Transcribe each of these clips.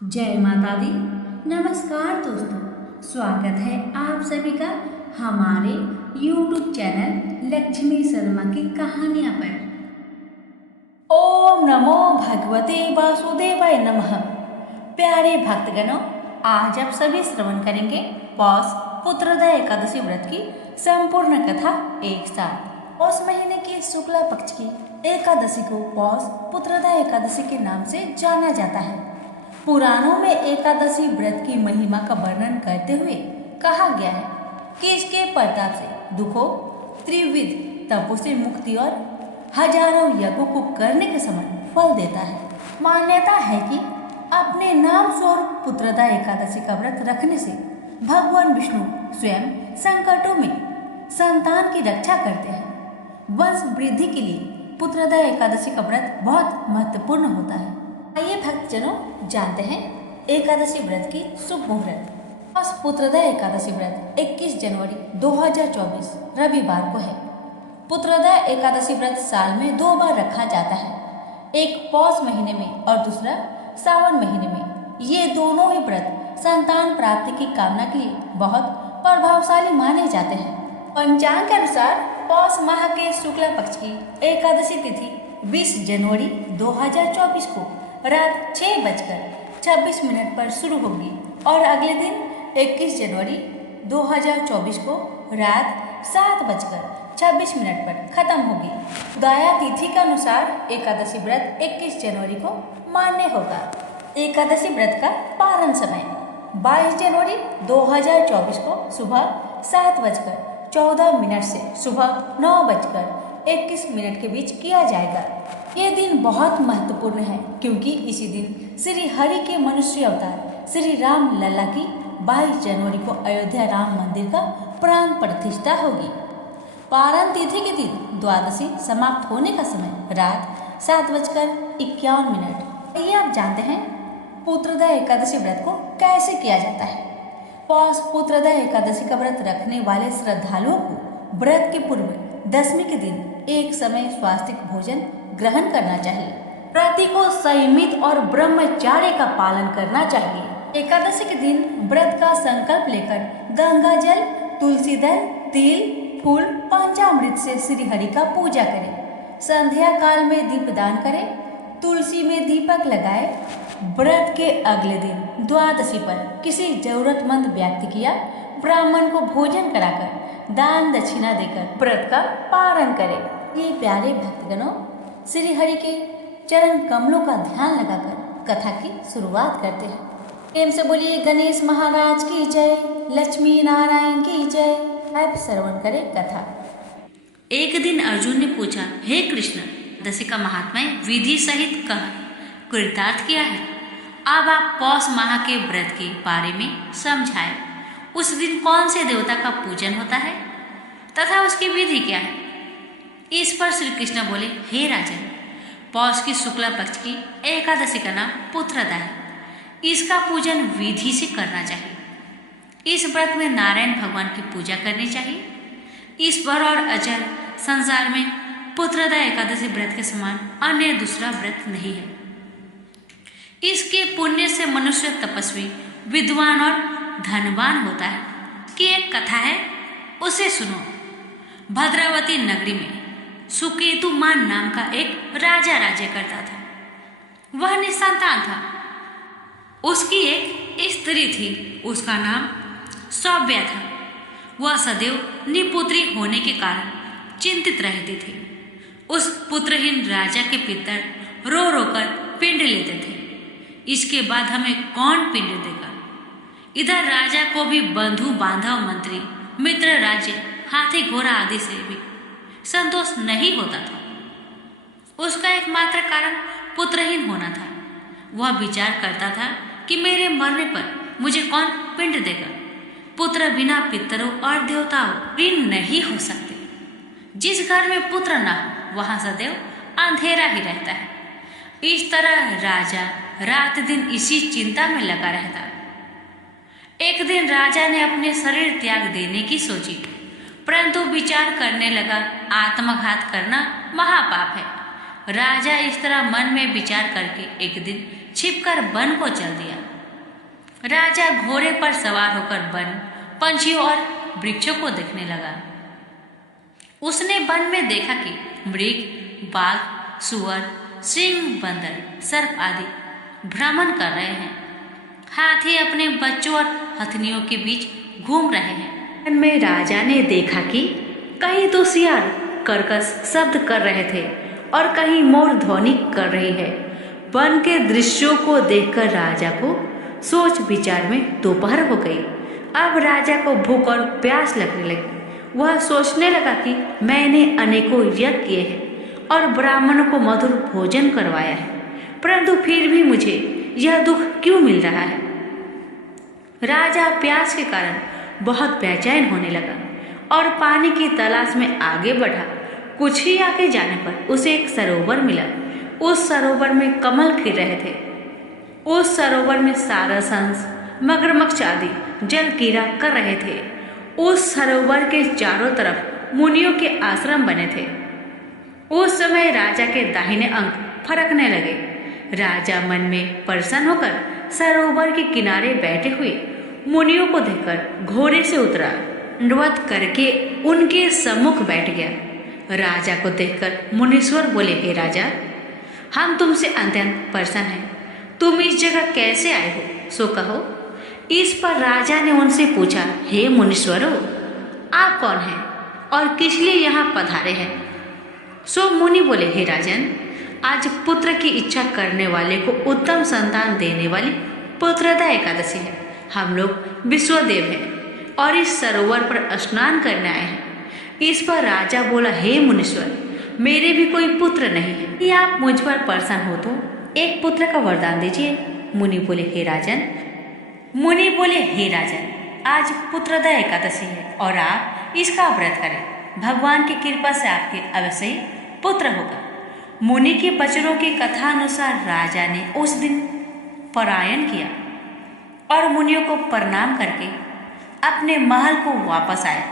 जय माता दी। नमस्कार दोस्तों, स्वागत है आप सभी का हमारे YouTube चैनल लक्ष्मी शर्मा की कहानियां पर। ओम नमो भगवते वासुदेवाय नमः। प्यारे भक्तगणों, आज आप सभी श्रवण करेंगे पौष पुत्रदा एकादशी व्रत की संपूर्ण कथा एक साथ। पौष महीने की शुक्ला पक्ष की एकादशी को पौष पुत्रदा एकादशी के नाम से जाना जाता है। पुराणों में एकादशी व्रत की महिमा का वर्णन करते हुए कहा गया है कि इसके प्रताप से दुखों, त्रिविध तपों से मुक्ति और हजारों यज्ञों को करने के समान फल देता है। मान्यता है कि अपने नाम स्वरूप पुत्रदा एकादशी का व्रत रखने से भगवान विष्णु स्वयं संकटों में संतान की रक्षा करते हैं। वंश वृद्धि के लिए पुत्रदा एकादशी का व्रत बहुत महत्वपूर्ण होता है। आइए भक्तजनों, जानते हैं एकादशी व्रत की शुभ मुहूर्त। पौष पुत्रदा एकादशी व्रत 21 जनवरी 2024 रविवार को है। पुत्रदा एकादशी व्रत साल में 2 बार रखा जाता है, एक पौष महीने में और दूसरा सावन महीने में। ये दोनों ही व्रत संतान प्राप्ति की कामना के लिए बहुत प्रभावशाली माने जाते हैं। पंचांग के अनुसार पौष माह के शुक्ला पक्ष की एकादशी तिथि 20 जनवरी 2024 को रात 6:26 पर शुरू होगी और अगले दिन 21 जनवरी 2024 को रात 7:26 पर खत्म होगी। उदया तिथि के अनुसार एकादशी व्रत 21 जनवरी को मान्य होगा। एकादशी व्रत का पारण समय 22 जनवरी 2024 को सुबह 7:14 से सुबह 9:21 के बीच किया जाएगा। ये दिन बहुत महत्वपूर्ण है क्योंकि इसी दिन श्री हरि के मनुष्य अवतार श्री राम लला की 22 जनवरी को अयोध्या राम मंदिर का प्राण प्रतिष्ठा होगी। पारण तिथि के दिन द्वादशी समाप्त होने का समय रात 7:51। ये आप जानते हैं पुत्रदा एकादशी व्रत को कैसे किया जाता है। पौष पुत्रदा एकादशी का व्रत रखने वाले श्रद्धालुओं को व्रत के पूर्व दशमी के दिन एक समय स्वास्तिक भोजन ग्रहण करना चाहिए। व्रती को संयमित और ब्रह्मचार्य का पालन करना चाहिए। एकादशी के दिन व्रत का संकल्प लेकर गंगा जल, तुलसी दल, तिल, फूल, पंचामृत से श्री हरि का पूजा करें। संध्या काल में दीपदान करें, तुलसी में दीपक लगाए। व्रत के अगले दिन द्वादशी पर किसी जरूरतमंद व्यक्ति या ब्राह्मण को भोजन कराकर दान दक्षिणा देकर व्रत का पारण करें। ये प्यारे भक्तगणों, श्री हरि के चरण कमलों का ध्यान लगाकर कथा की शुरुआत करते हैं। प्रेम से बोलिए गणेश महाराज की जय, लक्ष्मी नारायण की जय। आप श्रवण करें कथा। एक दिन अर्जुन ने पूछा, हे कृष्ण, एकादशी का महात्म्य विधि सहित कह कृतार्थ किया है। अब आप पौष माह के व्रत के बारे में समझाए। उस दिन कौन से देवता का पूजन होता है तथा उसकी विधि क्या है। इस पर श्री कृष्ण बोले, हे राजन, पौष की शुक्ला पक्ष की एकादशी का नाम पुत्रदा है। इसका पूजन विधि से करना चाहिए। इस व्रत में नारायण भगवान की पूजा करनी चाहिए। ईश्वर और अचल संसार में पुत्रदा एकादशी व्रत के समान अन्य दूसरा व्रत नहीं है। इसके पुण्य से मनुष्य तपस्वी, विद्वान और धनवान होता है। कि एक कथा है, उसे सुनो। भद्रावती नगरी में सुकेतुमान नाम का एक राजा राज्य करता था। वह निसंतान था। उसकी एक स्त्री थी, उसका नाम सौम्या था। वह सदैव निपुत्री होने के कारण चिंतित रहती थी। उस पुत्रहीन राजा के पितर रो रो कर पिंड लेते थे। इसके बाद हमें कौन पिंड देगा। इधर राजा को भी बंधु बांधव, मंत्री, मित्र, राज्य, हाथी घोड़ा आदि से भी संतोष नहीं होता था। उसका एकमात्र कारण पुत्रहीन होना था। वह विचार करता था कि मेरे मरने पर मुझे कौन पिंड देगा। पुत्र बिना पितरों और देवताओं ऋण नहीं हो सकते। जिस घर में पुत्र न हो वहां सदैव अंधेरा ही रहता है। इस तरह राजा रात दिन इसी चिंता में लगा रहता। एक दिन राजा ने अपने शरीर त्याग देने की सोची, परंतु विचार करने लगा, आत्मघात करना महापाप है। राजा इस तरह मन में विचार करके एक दिन छिपकर वन को चल दिया। राजा घोड़े पर सवार होकर वन, पंछियों और वृक्षों को देखने लगा। उसने वन में देखा कि मृग, बाघ, सुअर, सिंह, बंदर, सर्प आदि भ्रमण कर रहे हैं। हाथी अपने बच्चों और हथनियों के बीच घूम रहे हैं। वन में राजा ने देखा कि कहीं तो सियार कर्कश शब्द कर रहे थे और कहीं मोर ध्वनि कर रही है। वन के दृश्यों को देखकर राजा को सोच विचार में दोपहर हो गई। अब राजा को भूख और प्यास लगने लगी। वह सोचने लगा कि मैंने अनेकों यज्ञ किए हैं और ब्राह्मणों को मधुर भोजन करवाया है, परंतु फिर भी मुझे यह दुख क्यों मिल रहा है। राजा प्यास के कारण बहुत बेचैन होने लगा और पानी की तलाश में आगे बढ़ा। कुछ ही आगे जाने पर उसे एक सरोवर मिला। उस सरोवर में कमल खिल रहे थे। उस सरोवर में सारस हंस, मगरमच्छ आदि जल क्रीड़ा कर रहे थे। उस सरोवर के चारों तरफ मुनियों के आश्रम बने थे। उस समय राजा के दाहिने अंग फरकने लगे। राजा मन में प्रसन्न होकर सरोवर के किनारे बैठे हुए मुनियों को देखकर घोड़े से उतरा, दंडवत करके उनके सम्मुख बैठ गया। राजा को देखकर मुनीश्वर बोले, हे राजा, हम तुमसे अत्यंत प्रसन्न हैं। तुम इस जगह कैसे आए हो, सो कहो। इस पर राजा ने उनसे पूछा, हे मुनीश्वरों, आप कौन हैं और किस लिए यहाँ पधारे हैं। सो मुनि बोले, हे राजन, आज पुत्र की इच्छा करने वाले को उत्तम संतान देने वाली पुत्रदा एकादशी है। हम लोग विश्वदेव हैं और इस सरोवर पर स्नान करने आए हैं। इस पर राजा बोला, हे मुनीश्वर, मेरे भी कोई पुत्र नहीं है। यदि आप मुझ पर प्रसन्न हो तो एक पुत्र का वरदान दीजिए। मुनि बोले, हे राजन, आज पुत्रदा एकादशी है और आप इसका व्रत करें। भगवान की कृपा से आपके अवश्य ही पुत्र होगा। मुनि के वचनों की कथा अनुसार राजा ने उस दिन पलायन किया और मुनियों को प्रणाम करके अपने महल को वापस आया।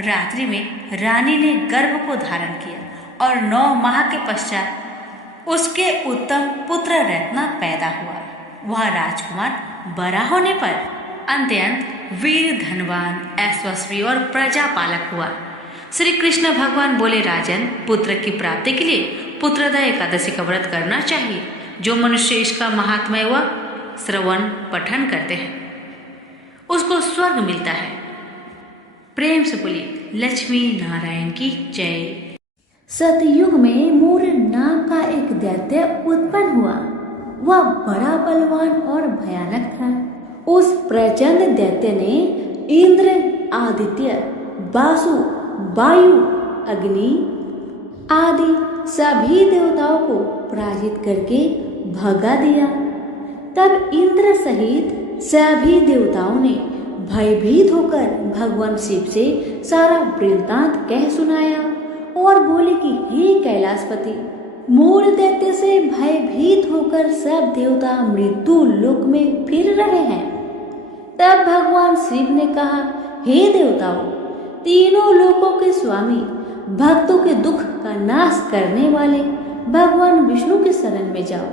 रात्रि में रानी ने गर्भ को धारण किया और 9 माह के पश्चात उसके उत्तम पुत्र रत्ना पैदा हुआ। वह राजकुमार बड़ा होने पर अत्यंत वीर, धनवान, यशस्वी और प्रजापालक हुआ। श्री कृष्ण भगवान बोले, राजन, पुत्र की प्राप्ति के लिए पुत्रदा एकादशी का व्रत करना चाहिए। जो मनुष्य इसका महात्म्य व श्रवण पठन करते हैं उसको स्वर्ग मिलता है। प्रेम से बोलिए लक्ष्मी नारायण की जय। सतयुग में मूर नाम का एक दैत्य उत्पन्न हुआ। वह बड़ा बलवान और भयानक था। उस प्रचंड दैत्य ने इंद्र, आदित्य, वासु, वायु, अग्नि आदि सभी देवताओं को पराजित करके भगा दिया। तब इंद्र सहित सभी देवताओं ने भयभीत होकर भगवान शिव से सारा वृत्तांत कह सुनाया और बोले कि हे कैलाशपति, मूल दैत्य से भयभीत होकर सब देवता मृत्यु लोक में फिर रहे हैं। तब भगवान शिव ने कहा, हे देवताओं, तीनों लोकों के स्वामी, भक्तों के दुख का नाश करने वाले भगवान विष्णु के शरण में जाओ।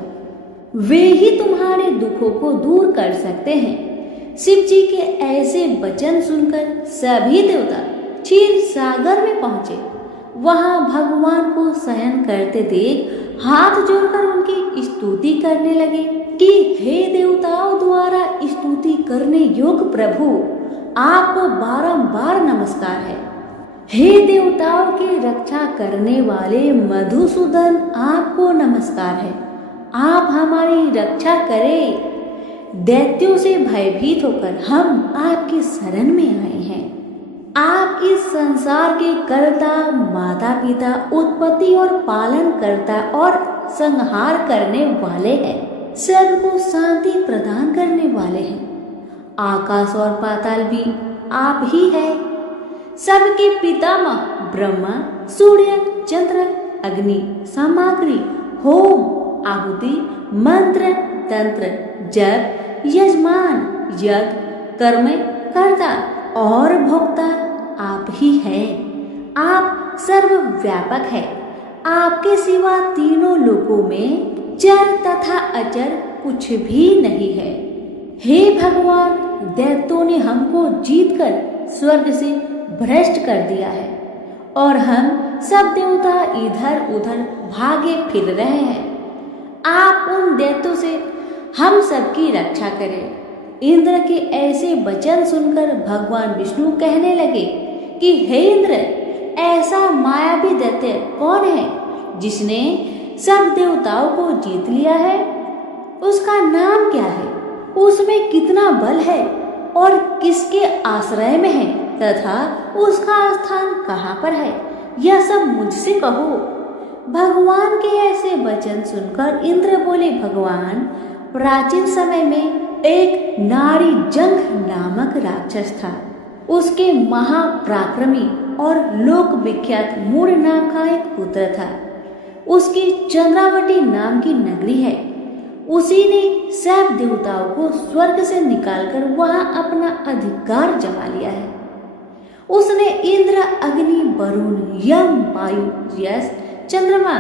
वे ही तुम्हारे दुखों को दूर कर सकते हैं। शिव जी के ऐसे वचन सुनकर सभी देवता क्षीर सागर में पहुंचे। वहां भगवान को शयन करते देख हाथ जोड़कर उनकी स्तुति करने लगे कि हे देवताओं द्वारा स्तुति करने योग्य प्रभु, आपको बारंबार नमस्कार है। हे देवताओं की रक्षा करने वाले मधुसूदन, आपको नमस्कार है। आप हमारी रक्षा करें। दैत्यों से भयभीत होकर हम आपकी शरण में आए हैं। आप इस संसार के कर्ता, माता पिता, उत्पत्ति और पालन करता और संहार करने वाले हैं। सबको शांति प्रदान करने वाले हैं। आकाश और पाताल भी आप ही है। सबके पितामह ब्रह्मा, सूर्य, चंद्र, अग्नि, सामग्री, होम, आहुति, मंत्र, तंत्र, जप, यजमान, यज्ञ, कर्म कर्ता और भोक्ता आप ही है। आप सर्वव्यापक है। आपके सिवा तीनों लोकों में चर तथा अचर कुछ भी नहीं है। हे भगवान, दैत्यों ने हमको जीतकर स्वर्ग से भ्रष्ट कर दिया है और हम सब देवता इधर उधर भागे फिर रहे हैं। आप उन दैत्यों से हम सबकी रक्षा करें। इंद्र के ऐसे वचन सुनकर भगवान विष्णु कहने लगे कि हे इंद्र, ऐसा मायावी दैत्य कौन है जिसने सब देवताओं को जीत लिया है? उसका नाम क्या है? उसमें कितना बल है और किसके आश्रय में है तथा उसका स्थान कहाँ पर है? यह सब मुझसे कहो। भगवान के ऐसे वचन सुनकर इंद्र बोले, भगवान, प्राचीन समय में एक नारी जंघ नामक राक्षस था। उसके महापराक्रमी और लोक विख्यात मूर नाम का एक पुत्र था। उसकी चंद्रावती नाम की नगरी है। उसी ने सब देवताओं को स्वर्ग से निकालकर वहां अपना अधिकार जमा लिया है। उसने इंद्र, अग्नि, वरुण, यम, वायु, यश, चंद्रमा,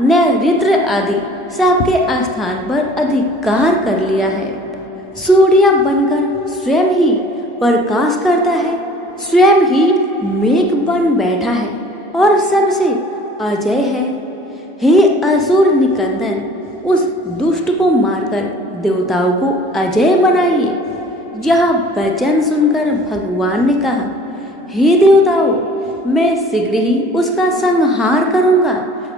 नैऋत्य आदि सबके स्थान पर अधिकार कर लिया है। सूर्य बनकर स्वयं ही प्रकाश करता है, स्वयं ही मेघ बन बैठा है और सबसे अजय है। हे असुर निकंदन, उस दुष्ट को मारकर देवताओं को अजय बनाइए। यह वचन सुनकर भगवान ने कहा, हे देवताओं, मैं शीघ्र ही उसका संहार करूंगा।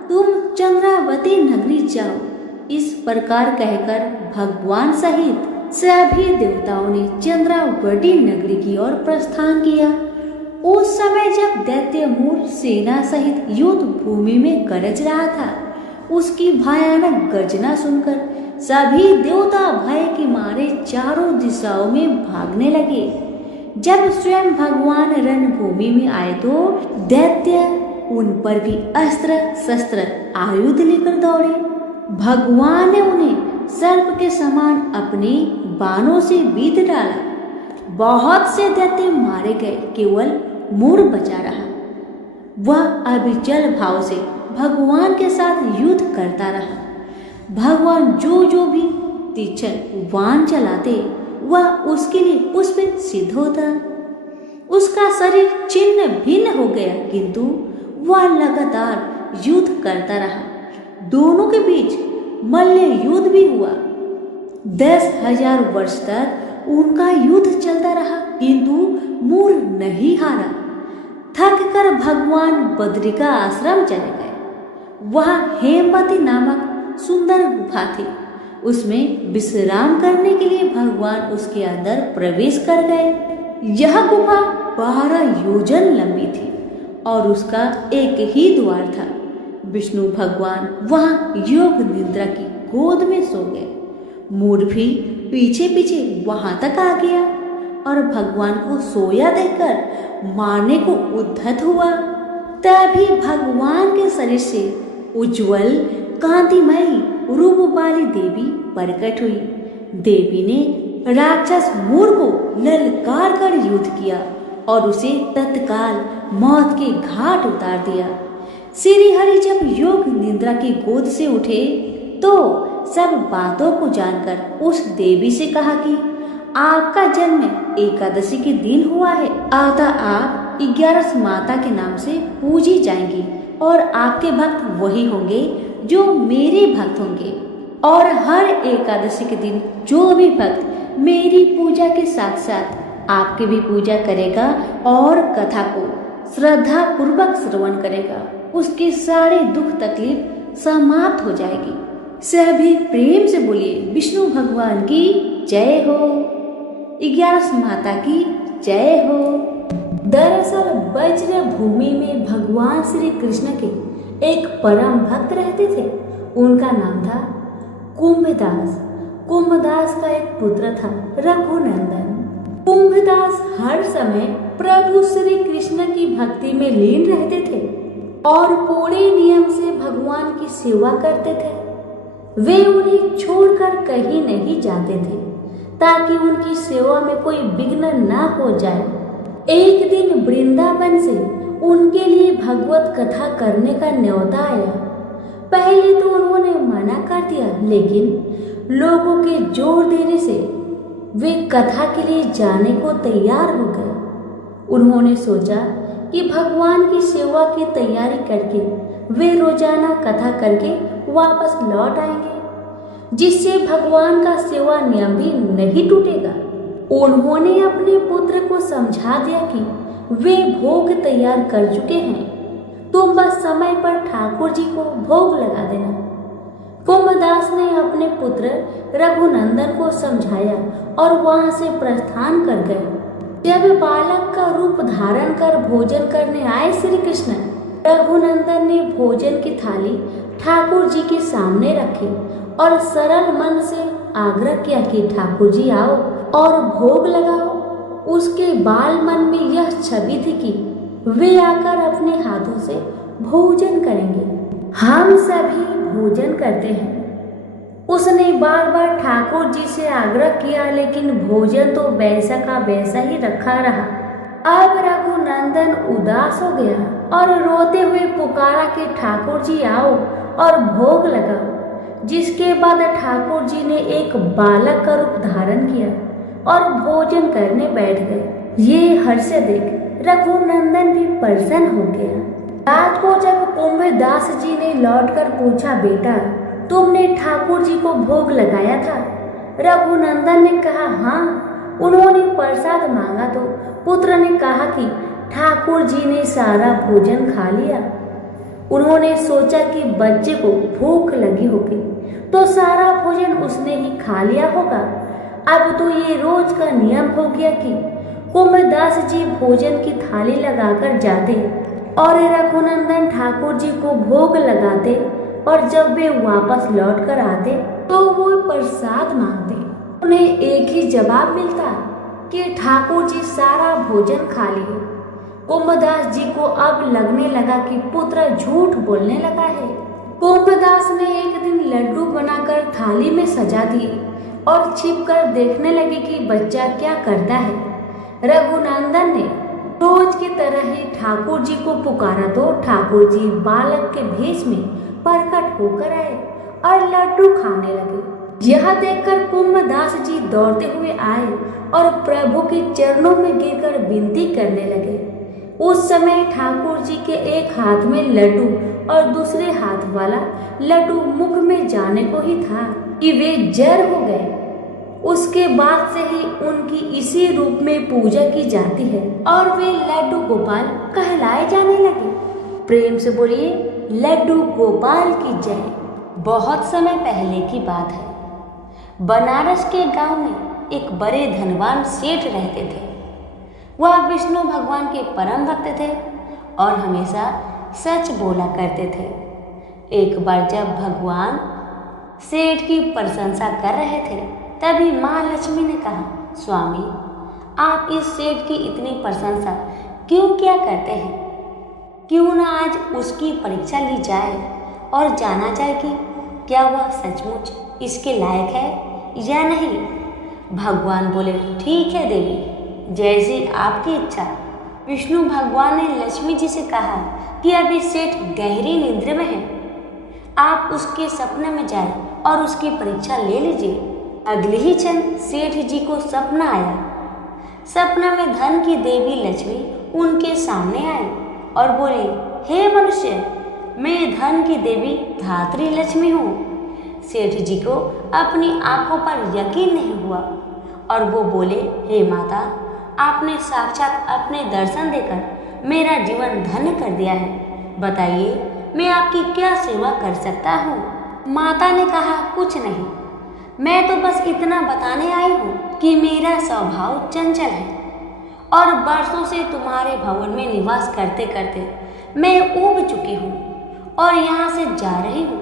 तुम चंद्रावती नगरी जाओ। इस प्रकार कहकर भगवान सहित सभी देवताओं ने चंद्रावती नगरी की ओर प्रस्थान किया। उस समय जब दैत्य मूर सेना सहित युद्ध भूमि में गरज रहा था, उसकी भयानक गर्जना सुनकर सभी देवता भय के मारे चारों दिशाओं में भागने लगे। जब स्वयं भगवान रणभूमि में आए तो दैत्य उन पर भी अस्त्र शस्त्र आयुध लेकर दौड़े। भगवान ने उन्हें सर्प के समान अपने बाणों से बीध डाला। बहुत से दैत्य मारे गए, केवल मूर बचा रहा। वह अविचल भाव से भगवान के साथ युद्ध करता रहा। भगवान जो भी तीक्ष्ण बाण चलाते वह उसके लिए उस पर सिद्ध होता। उसका शरीर छिन्न भिन्न हो गया, किंतु वह लगातार युद्ध करता रहा। दोनों के बीच मल्ल युद्ध भी हुआ। 10,000 वर्ष तक उनका युद्ध चलता रहा, किंतु मूर नहीं हारा। थक कर भगवान बद्रिका आश्रम चले गए। वहां हेमवती नामक सुंदर गुफा थी। उसमें विश्राम करने के लिए भगवान उसके अंदर प्रवेश कर गए। यह गुफा 12 योजन लंबी थी और उसका एक ही द्वार था। विष्णु भगवान वहां योग निद्रा की गोद में सो गए। मूर भी पीछे पीछे वहां तक आ गया और भगवान को सोया देखकर मारने को उद्धत हुआ। तभी भगवान के शरीर से उज्जवल कांतिमयी रूप वाली देवी प्रकट हुई। देवी ने राक्षस मूर को ललकार कर युद्ध किया और उसे तत्काल मौत के घाट उतार दिया। श्री हरि जब योग निद्रा की गोद से उठे तो सब बातों को जानकर उस देवी से कहा कि आपका जन्म एकादशी के दिन हुआ है, अतः आप 11 माता के नाम से पूजी जाएंगी और आपके भक्त वही होंगे जो मेरे भक्त होंगे। और हर एकादशी के दिन जो भी भक्त मेरी पूजा के साथ साथ आपकी भी पूजा करेगा और कथा को श्रद्धा पूर्वक श्रवण करेगा, उसके सारे दुख तकलीफ समाप्त हो जाएगी। सभी प्रेम से बोलिए विष्णु भगवान की जय हो, 11 माता की जय हो। दरअसल वज्र भूमि में भगवान श्री कृष्ण के एक परम भक्त रहते थे। उनका नाम था कुंभदास। कुंभदास का एक पुत्र था रघुनंदन। कुंभदास हर समय प्रभु श्री कृष्ण की भक्ति में लीन रहते थे और पूरे नियम से भगवान की सेवा करते थे। वे उन्हें छोड़कर कहीं नहीं जाते थे ताकि उनकी सेवा में कोई विघ्न ना हो जाए। एक दिन वृंदावन से उनके लिए भगवत कथा करने का न्योता आया। पहले तो उन्होंने मना कर दिया, लेकिन लोगों के जोर देने से वे कथा के लिए जाने को तैयार हो गए। उन्होंने सोचा कि भगवान की सेवा की तैयारी करके वे रोजाना कथा करके वापस लौट आएंगे, जिससे भगवान का सेवा नियम भी नहीं टूटेगा। उन्होंने अपने पुत्र को समझा दिया कि वे भोग तैयार कर चुके हैं, तुम बस समय पर ठाकुर जी को भोग लगा देना। कुंभदास ने अपने पुत्र रघुनंदन को समझाया और वहां से प्रस्थान कर गए। जब बालक का रूप धारण कर भोजन करने आए श्री कृष्ण, रघुनंदन ने भोजन की थाली ठाकुर जी के सामने रखी और सरल मन से आग्रह किया कि ठाकुर जी आओ और भोग लगाओ। उसके बाल मन में यह छवि थी कि वे आकर अपने हाथों से भोजन करेंगे। हम सभी भोजन करते हैं। उसने बार बार ठाकुर जी से आग्रह किया, लेकिन भोजन तो वैसा का वैसा ही रखा रहा। अब रघुनंदन उदास हो गया और रोते हुए पुकारा कि ठाकुर जी आओ और भोग लगाओ। जिसके बाद ठाकुर जी ने एक बालक का रूप धारण किया और भोजन करने बैठ गए। ये हर्ष देख रघुनंदन भी प्रसन्न हो गया। रात को जब कुंभदास जी ने लौटकर पूछा, बेटा तुमने ठाकुर जी को भोग लगाया था? रघुनंदन ने कहा, हाँ। उन्होंने प्रसाद मांगा तो पुत्र ने कहा कि ठाकुर जी ने सारा भोजन खा लिया। उन्होंने सोचा कि बच्चे को भूख लगी होगी तो सारा भोजन उसने ही खा लिया होगा। अब तो ये रोज का नियम हो गया कि कुंभदास जी भोजन की थाली लगाकर जाते और रघुनंदन ठाकुर जी को भोग लगाते, और जब वे वापस लौट कर आते तो वो प्रसाद मांगते। उन्हें एक ही जवाब मिलता कि ठाकुर जी सारा भोजन खा लिए। कुंभदास जी को अब लगने लगा कि पुत्र झूठ बोलने लगा है। कुंभदास ने एक दिन लड्डू बनाकर थाली में सजा दिए और छिपकर देखने लगे कि बच्चा क्या करता है। रघुनंदन ने रोज की तरह ही ठाकुर जी को पुकारा तो ठाकुर जी बालक के भेष में प्रकट होकर आए और लड्डू खाने लगे। यह देखकर कुंभदास जी दौड़ते हुए आए और प्रभु के चरणों में गिरकर विनती करने लगे। उस समय ठाकुर जी के एक हाथ में लड्डू और दूसरे हाथ वाला लड्डू मुख में जाने को ही था कि वे जर हो गए। उसके बाद से ही उनकी इसी रूप में पूजा की जाती है और वे लड्डू गोपाल कहलाए जाने लगे। प्रेम से बोलिए लड्डू गोपाल की जय। बहुत समय पहले की बात है। बनारस के गांव में एक बड़े धनवान सेठ रहते थे। वह विष्णु भगवान के परम भक्त थे और हमेशा सच बोला करते थे। एक बार जब भगवान सेठ की प्रशंसा कर रहे थे, तभी माँ लक्ष्मी ने कहा, स्वामी आप इस सेठ की इतनी प्रशंसा क्यों क्या करते हैं? क्यों ना आज उसकी परीक्षा ली जाए और जाना जाए कि क्या वह सचमुच इसके लायक है या नहीं। भगवान बोले, ठीक है देवी, जैसी आपकी इच्छा। विष्णु भगवान ने लक्ष्मी जी से कहा कि अभी सेठ गहरी निद्रा में है, आप उसके सपने में जाएं और उसकी परीक्षा ले लीजिए। अगले ही क्षण सेठ जी को सपना आया। सपना में धन की देवी लक्ष्मी उनके सामने आई और बोले, हे मनुष्य, मैं धन की देवी धात्री लक्ष्मी हूँ। सेठ जी को अपनी आंखों पर यकीन नहीं हुआ और वो बोले, हे माता, आपने साक्षात अपने दर्शन देकर मेरा जीवन धन्य कर दिया है। बताइए मैं आपकी क्या सेवा कर सकता हूँ। माता ने कहा, कुछ नहीं, मैं तो बस इतना बताने आई हूँ कि मेरा स्वभाव चंचल है और वर्षों से तुम्हारे भवन में निवास करते करते मैं ऊब चुकी हूँ और यहाँ से जा रही हूँ।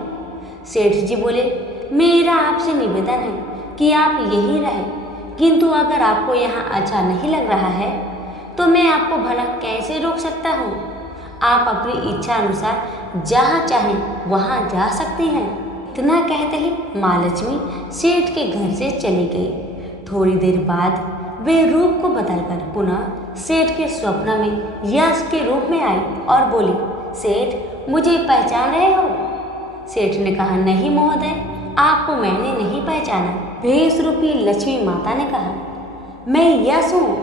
सेठ जी बोले, मेरा आपसे निवेदन है कि आप यहीं रहें, किंतु अगर आपको यहाँ अच्छा नहीं लग रहा है तो मैं आपको भला कैसे रोक सकता हूँ। आप अपनी इच्छा अनुसार जहाँ चाहें वहाँ जा सकते हैं। इतना कहते ही माँ लक्ष्मी सेठ के घर से चली गई। थोड़ी देर बाद वे रूप को बदलकर पुनः सेठ के स्वप्न में यश के रूप में आई और बोली, सेठ मुझे पहचान रहे हो? सेठ ने कहा, नहीं महोदय, आपको मैंने नहीं पहचाना। भेष रूपी लक्ष्मी माता ने कहा, मैं यश हूँ,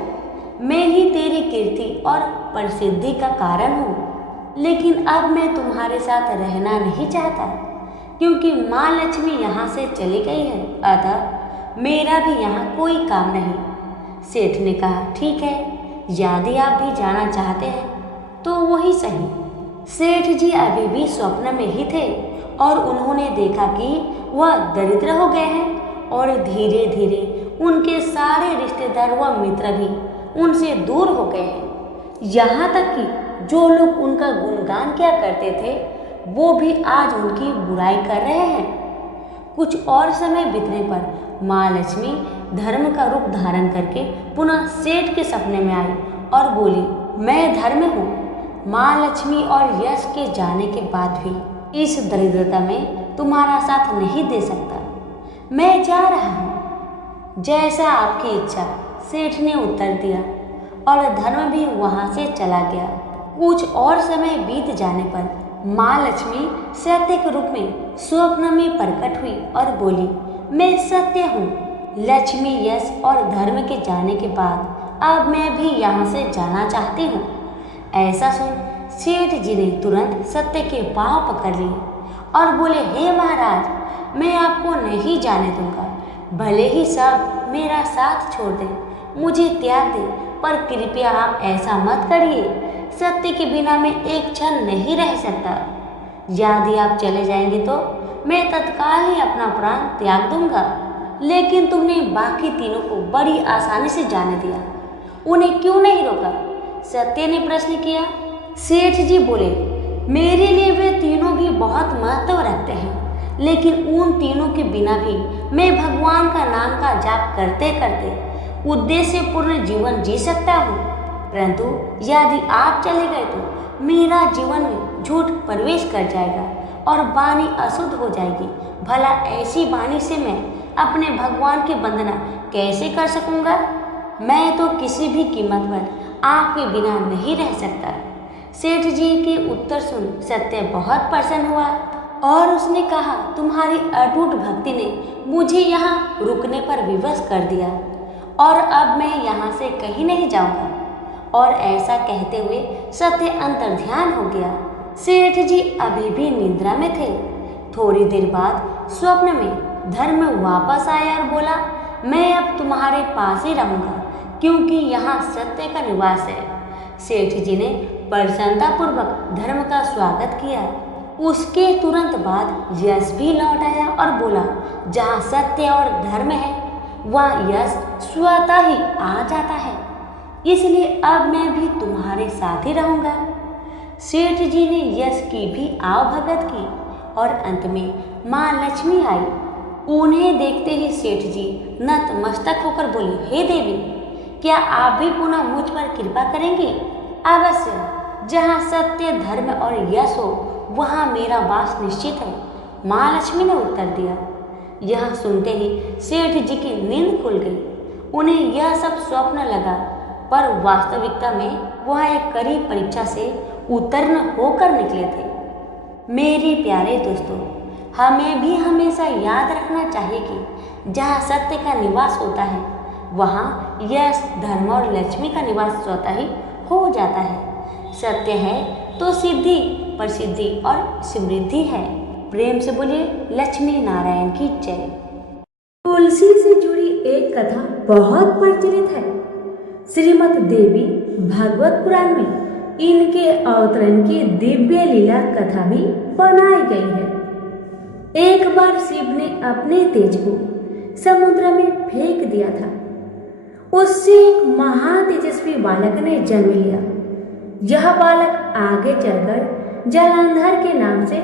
मैं ही तेरी कीर्ति और प्रसिद्धि का कारण हूँ, लेकिन अब मैं तुम्हारे साथ रहना नहीं चाहता क्योंकि माँ लक्ष्मी यहाँ से चली गई है, अतः मेरा भी यहाँ कोई काम नहीं। सेठ ने कहा, ठीक है, यदि आप भी जाना चाहते हैं तो वही सही। सेठ जी अभी भी स्वप्न में ही थे और उन्होंने देखा कि वह दरिद्र हो गए हैं और धीरे धीरे उनके सारे रिश्तेदार व मित्र भी उनसे दूर हो गए हैं। यहाँ तक कि जो लोग उनका गुणगान किया करते थे वो भी आज उनकी बुराई कर रहे हैं। कुछ और समय बीतने पर माँ लक्ष्मी धर्म का रूप धारण करके पुनः सेठ के सपने में आई और बोली, मैं धर्म हूँ। माँ लक्ष्मी और यश के जाने के बाद भी इस दरिद्रता में तुम्हारा साथ नहीं दे सकता, मैं जा रहा हूँ। जैसा आपकी इच्छा, सेठ ने उत्तर दिया और धर्म भी वहाँ से चला गया। कुछ और समय बीत जाने पर माँ लक्ष्मी सत्य के रूप में स्वप्न में प्रकट हुई और बोली, मैं सत्य हूँ। लक्ष्मी, यश और धर्म के जाने के बाद अब मैं भी यहाँ से जाना चाहती हूँ। ऐसा सुन सेठ जी ने तुरंत सत्य के पांव पकड़ लिए और बोले, हे महाराज, मैं आपको नहीं जाने दूंगा। भले ही सब मेरा साथ छोड़ दें, मुझे त्याग दें, पर कृपया आप ऐसा मत करिए। सत्य के बिना मैं एक क्षण नहीं रह सकता। यदि आप चले जाएंगे तो मैं तत्काल ही अपना प्राण त्याग दूंगा। लेकिन तुमने बाकी तीनों को बड़ी आसानी से जाने दिया, उन्हें क्यों नहीं रोका? सत्य ने प्रश्न किया। सेठ जी बोले, मेरे लिए वे तीनों भी बहुत महत्व रखते हैं, लेकिन उन तीनों के बिना भी मैं भगवान का नाम का जाप करते करते उद्देश्यपूर्ण जीवन जी सकता हूँ। परंतु यदि आप चले गए तो मेरा जीवन में झूठ प्रवेश कर जाएगा और वाणी अशुद्ध हो जाएगी। भला ऐसी वाणी से मैं अपने भगवान की वंदना कैसे कर सकूंगा? मैं तो किसी भी कीमत पर आपके बिना नहीं रह सकता। सेठ जी के उत्तर सुन सत्य बहुत प्रसन्न हुआ और उसने कहा, तुम्हारी अटूट भक्ति ने मुझे यहाँ रुकने पर विवश कर दिया और अब मैं यहाँ से कहीं नहीं जाऊँगा। और ऐसा कहते हुए सत्य अंतर्ध्यान हो गया। सेठ जी अभी भी निद्रा में थे। थोड़ी देर बाद स्वप्न में धर्म वापस आया और बोला, मैं अब तुम्हारे पास ही रहूँगा क्योंकि यहाँ सत्य का निवास है। सेठ जी ने प्रसन्नतापूर्वक धर्म का स्वागत किया। उसके तुरंत बाद यश भी लौट आया और बोला, जहाँ सत्य और धर्म है वहाँ यश स्वतः ही आ जाता है, इसलिए अब मैं भी तुम्हारे साथ ही रहूँगा। सेठ जी ने यश की भी आवभगत की और अंत में माँ लक्ष्मी आई। उन्हें देखते ही सेठ जी नतमस्तक होकर बोले, हे देवी, क्या आप भी पुनः मुझ पर कृपा करेंगी? अवश्य, जहाँ सत्य, धर्म और यश हो वहाँ मेरा वास निश्चित है, माँ लक्ष्मी ने उत्तर दिया। यह सुनते ही सेठ जी की नींद खुल गई। उन्हें यह सब स्वप्न लगा, पर वास्तविकता में वह एक कड़ी परीक्षा से उत्तीर्ण होकर निकले थे। मेरे प्यारे दोस्तों, हमें भी हमेशा याद रखना चाहिए कि जहाँ सत्य का निवास होता है वहाँ यश, धर्म और लक्ष्मी का निवास स्वतः ही हो जाता है। सत्य है तो सिद्धि, प्रसिद्धि और समृद्धि है। प्रेम से बोलिए लक्ष्मी नारायण की जय। तुलसी से जुड़ी एक कथा बहुत प्रचलित है। श्रीमद् देवी भागवत पुराण में इनके अवतरण की दिव्य लीला कथा भी बनाई गई है। एक बार शिव ने अपने तेज को समुद्र में फेंक दिया था। उससे एक महातेजस्वी बालक ने जन्म लिया। यह बालक आगे चलकर जलंधर के नाम से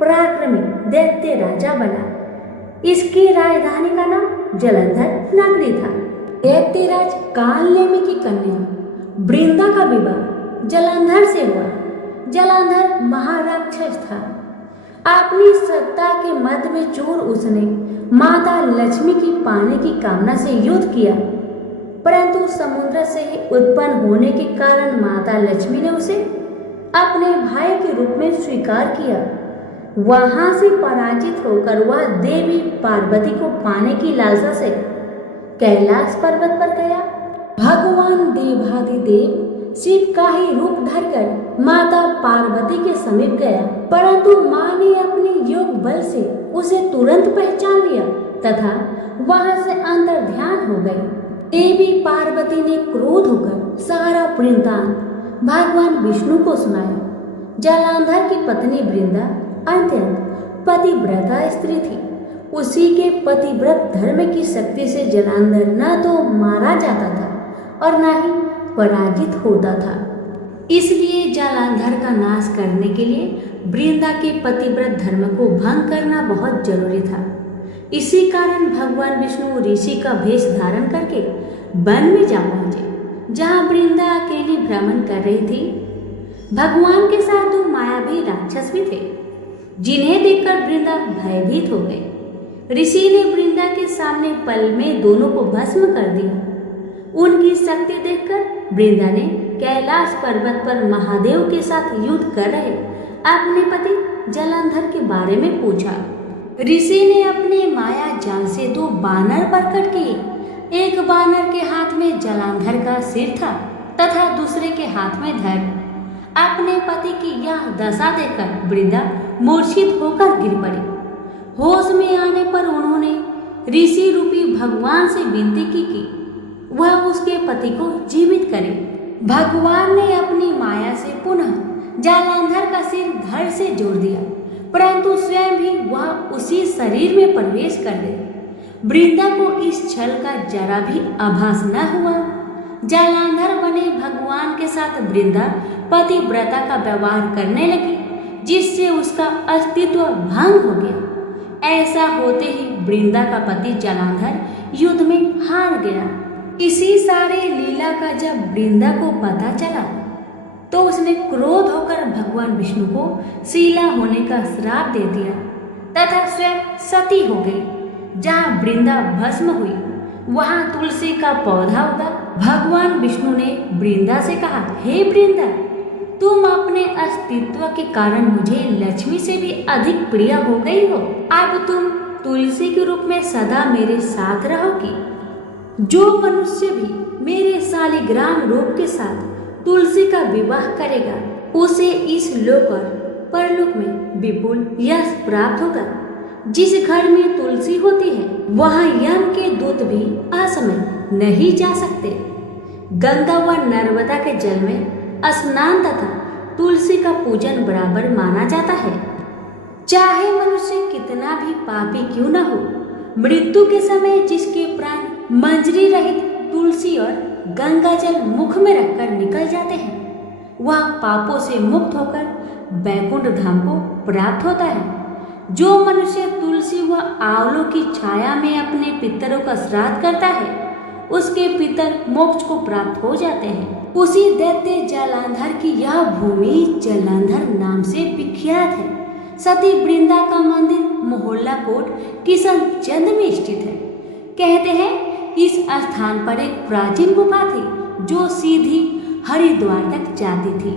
पराक्रमी दैत्य राजा बना। इसकी राजधानी का नाम जलंधर नगरी था। दैत्यराज कालनेमी की कन्या वृंदा का विवाह जलंधर से हुआ। जलंधर महाराक्षस था। अपनी सत्ता के मद में चूर उसने माता लक्ष्मी की पाने की कामना से युद्ध किया, परंतु समुद्र से ही उत्पन्न होने के कारण माता लक्ष्मी ने उसे अपने भाई के रूप में स्वीकार किया। वहां से पराजित होकर वह देवी पार्वती को पाने की लालसा से कैलाश पर्वत पर गया। भगवान देवाधिदेव शिव का ही रूप धरकर माता पार्वती के समीप गया, परंतु मां ने अपने योग बल से उसे तुरंत पहचान लिया तथा वहां से अंतर ध्यान हो गई। देवी पार्वती ने क्रोध होकर सारा वृत्तांत भगवान विष्णु को सुनाया। जालंधर की पत्नी वृंदा अत्यंत पतिव्रता स्त्री थी। उसी के पतिव्रत धर्म की शक्ति से जालंधर न तो मारा जाता था और न ही पराजित होता था। इसलिए जालंधर का नाश करने के लिए वृंदा के पतिव्रत धर्म को भंग करना बहुत जरूरी था। इसी कारण भगवान विष्णु ऋषि का वेश धारण करके वन में जा पहुंचे, जहां वृंदा अकेली भ्रमण कर रही थी। भगवान के साथ दो मायावी राक्षस भी थे, जिन्हें देखकर वृंदा भयभीत हो गई। ऋषि ने वृंदा के सामने पल में दोनों को भस्म कर दिया। उनकी शक्ति देखकर वृंदा ने कैलाश पर्वत पर महादेव के साथ युद्ध कर रहे अपने पति जालंधर के बारे में पूछा। ऋषि ने अपने माया जाल से दो बानर प्रकट किए। एक बानर के हाथ में जालंधर का सिर था तथा दूसरे के हाथ में धड़। अपने पति की यह दशा देखकर वृंदा मूर्छित होकर गिर पड़ी। होश में आने पर उन्होंने ऋषि रूपी भगवान से विनती की कि वह उसके पति को जीवित करे। भगवान ने अपनी माया से पुनः जालंधर का सिर धड़ से जोड़ दिया, परंतु स्वयं भी वह उसी शरीर में प्रवेश कर गए। वृंदा को इस छल का जरा भी आभास न हुआ। जालंधर बने भगवान के साथ वृंदा पतिव्रता का व्यवहार करने लगी, जिससे उसका अस्तित्व भंग हो गया। ऐसा होते ही वृंदा का पति जालंधर युद्ध में हार गया। इसी सारे लीला का जब वृंदा को पता चला तो उसने क्रोध होकर भगवान विष्णु को शीला होने का श्राप दे दिया तथा स्वयं सती हो गई। जहाँ वृंदा भस्म हुई वहाँ तुलसी का पौधा उगा। भगवान विष्णु ने वृंदा से कहा, हे वृंदा, तुम अपने अस्तित्व के कारण मुझे लक्ष्मी से भी अधिक प्रिय हो गई हो। अब तुम तुलसी के रूप में सदा मेरे साथ रहोगी। जो मनुष्य भी मेरे शालिग्राम रूप के साथ तुलसी का विवाह करेगा उसे इस लोक और परलोक में विपुल यश प्राप्त होगा। जिस घर में तुलसी होती है वहाँ यम के दूत भी असमय नहीं जा सकते। गंगा व नर्मदा के जल में स्नान तथा तुलसी का पूजन बराबर माना जाता है। चाहे मनुष्य कितना भी पापी क्यों न हो, मृत्यु के समय जिसके प्राण मंजरी रहित तुलसी और गंगा जल मुख में रखकर निकल जाते हैं, वह पापों से मुक्त होकर वैकुंठ धाम को प्राप्त होता है। जो मनुष्य तुलसी व आंवलों की छाया में अपने पितरों का श्राद्ध करता है उसके पितर मोक्ष को प्राप्त हो जाते हैं। उसी दैत्य जालंधर की यह भूमि जालंधर नाम से विख्यात है। सती वृंदा का मंदिर मोहल्ला कोट किशनचंद में स्थित है। कहते हैं इस स्थान पर एक प्राचीन गुफा थी जो सीधी हरिद्वार तक जाती थी।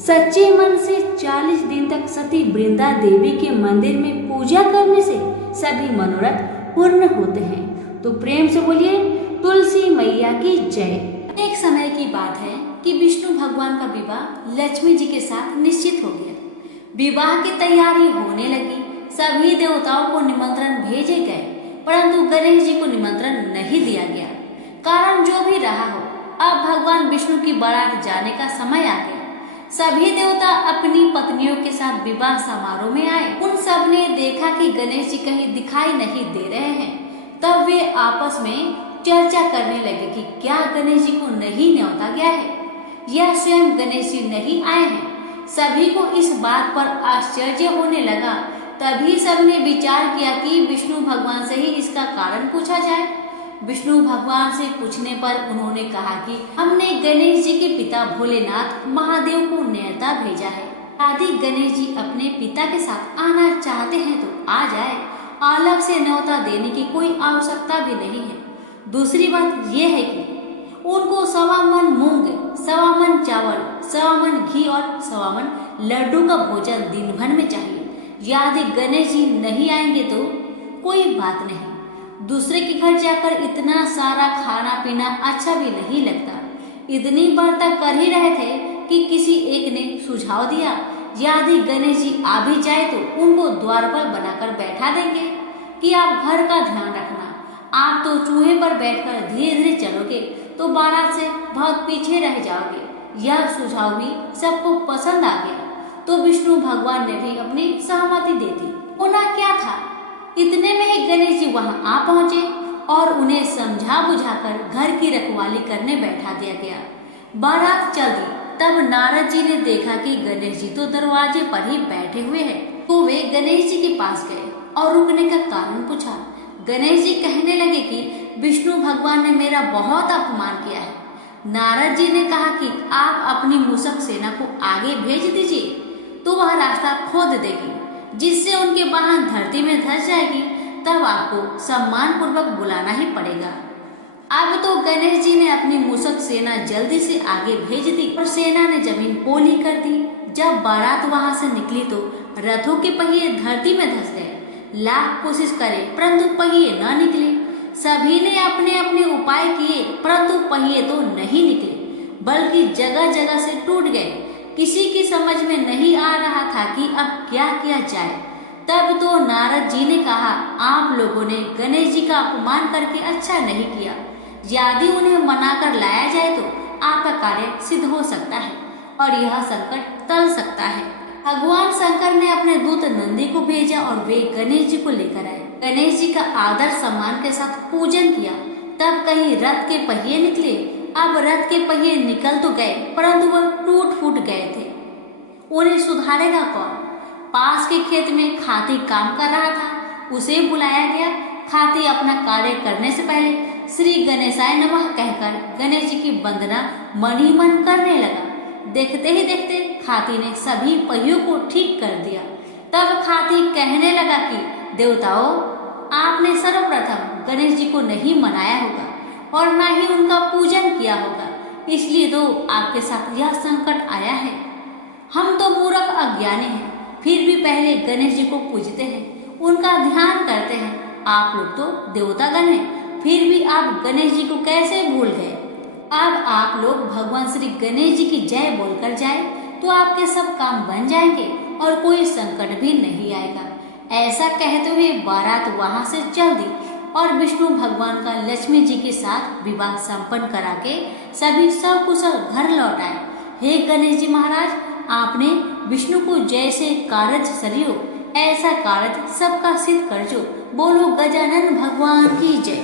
सच्चे मन से 40 दिन तक सती वृंदा देवी के मंदिर में पूजा करने से सभी मनोरथ पूर्ण होते हैं। तो प्रेम से बोलिए तुलसी मैया की जय। एक समय की बात है कि विष्णु भगवान का विवाह लक्ष्मी जी के साथ निश्चित हो गया। विवाह की तैयारी होने लगी। सभी देवताओं को निमंत्रण भेजे गए, परंतु गणेश जी को निमंत्रण नहीं दिया गया। कारण जो भी रहा हो, अब भगवान विष्णु की बारात जाने का समय आ गया। सभी देवता अपनी पत्नियों के साथ विवाह समारोह में आए। उन सब ने देखा कि गणेश जी कहीं दिखाई नहीं दे रहे हैं। तब वे आपस में चर्चा करने लगे कि क्या गणेश जी को नहीं न्योता गया है या स्वयं गणेश जी नहीं आए हैं। सभी को इस बात पर आश्चर्य होने लगा। तभी सबने विचार किया कि विष्णु भगवान से ही इसका कारण पूछा जाए। विष्णु भगवान से पूछने पर उन्होंने कहा कि हमने गणेश जी के पिता भोलेनाथ महादेव को न्योता भेजा है। यदि गणेश जी अपने पिता के साथ आना चाहते हैं तो आ जाए। अलग से न्योता देने की कोई आवश्यकता भी नहीं है। दूसरी बात यह है कि उनको 1.25 मन मूंग, 1.25 मन चावल, 1.25 मन घी और 1.25 मन लड्डू का भोजन दिन भर में चाहिए। यदि गणेश जी नहीं आएंगे तो कोई बात नहीं, दूसरे के घर जाकर इतना सारा खाना पीना अच्छा भी नहीं लगता। इतनी बार तक कर ही रहे थे कि किसी एक ने सुझाव दिया, यदि गणेश जी आ भी जाए तो उनको द्वारपाल बनाकर बैठा देंगे कि आप घर का ध्यान रखना, आप तो चूहे पर बैठकर धीरे धीरे चलोगे तो बारात से बहुत पीछे रह जाओगे। यह सुझाव भी सबको पसंद आ गया तो विष्णु भगवान ने भी अपनी सहमति दे दी। होना क्या था, इतने में ही गणेश जी वहां आ पहुंचे और उन्हें समझा बुझाकर घर की रखवाली करने बैठा दिया गया। बारात चल दी, तब नारद जी ने देखा कि गणेश जी तो दरवाजे पर ही बैठे हुए हैं, तो वे गणेश जी के पास गए और रुकने का कारण पूछा। गणेश जी कहने लगे कि विष्णु भगवान ने मेरा बहुत अपमान किया है। नारद जी ने कहा कि आप अपनी मूषक सेना को आगे भेज दीजिए तो वह रास्ता खोद देगी, जिससे उनके वाहन धरती में धंस जाएगी, तब आपको सम्मान पूर्वक बुलाना ही पड़ेगा। अब तो गणेश जी ने अपनी मूषक सेना जल्दी से आगे भेज दी और सेना ने जमीन पोली कर दी। जब बारात वहां से निकली तो रथों के पहिए धरती में धंस गए। लाख कोशिश करे परंतु पहिए न निकले। सभी ने अपने अपने उपाय किए परंतु पहिए तो नहीं निकले, बल्कि जगह जगह से टूट गए। किसी की समझ में नहीं आ रहा था कि अब क्या किया जाए। तब तो नारद जी ने कहा, आप लोगों ने गणेश जी का अपमान करके अच्छा नहीं किया। यदि उन्हें मनाकर लाया जाए तो आपका कार्य सिद्ध हो सकता है और यह संकट टल सकता है। भगवान शंकर ने अपने दूत नंदी को भेजा और वे गणेश जी को लेकर आए। गणेश जी का आदर सम्मान के साथ पूजन किया। तब कहीं रथ के पहिए निकले। अब रथ के पहिए निकल तो गए परंतु वह टूट फूट गए थे। उन्हें सुधारेगा कौन? पास के खेत में खाती काम कर रहा था, उसे बुलाया गया। खाती अपना कार्य करने से पहले श्री गणेशाय नमः कहकर गणेश जी की वंदना मन ही मन करने लगा। देखते ही देखते खाती ने सभी पहियों को ठीक कर दिया। तब खाती कहने लगा कि देवताओं, आपने सर्वप्रथम गणेश जी को नहीं मनाया होगा और न ही उनका पूजन किया होगा, इसलिए तो आपके साथ यह संकट आया है। हम तो मूर्ख अज्ञानी हैं, फिर भी पहले गणेश जी को पूजते हैं, उनका ध्यान करते हैं। आप लोग तो देवतागण हैं, फिर भी आप गणेश जी को कैसे भूल गए? अब आप लोग भगवान श्री गणेश जी की जय बोलकर जाए तो आपके सब काम बन जाएंगे और कोई संकट भी नहीं आएगा। ऐसा कहते हुए बारात वहां से चल दी और विष्णु भगवान का लक्ष्मी जी के साथ विवाह संपन्न करा के सभी सकुशल घर लौट आए। हे गणेश जी महाराज, आपने विष्णु को जैसे कारज सरियो ऐसा कारज सबका सिद्ध कर जो। बोलो गजानन भगवान की जय।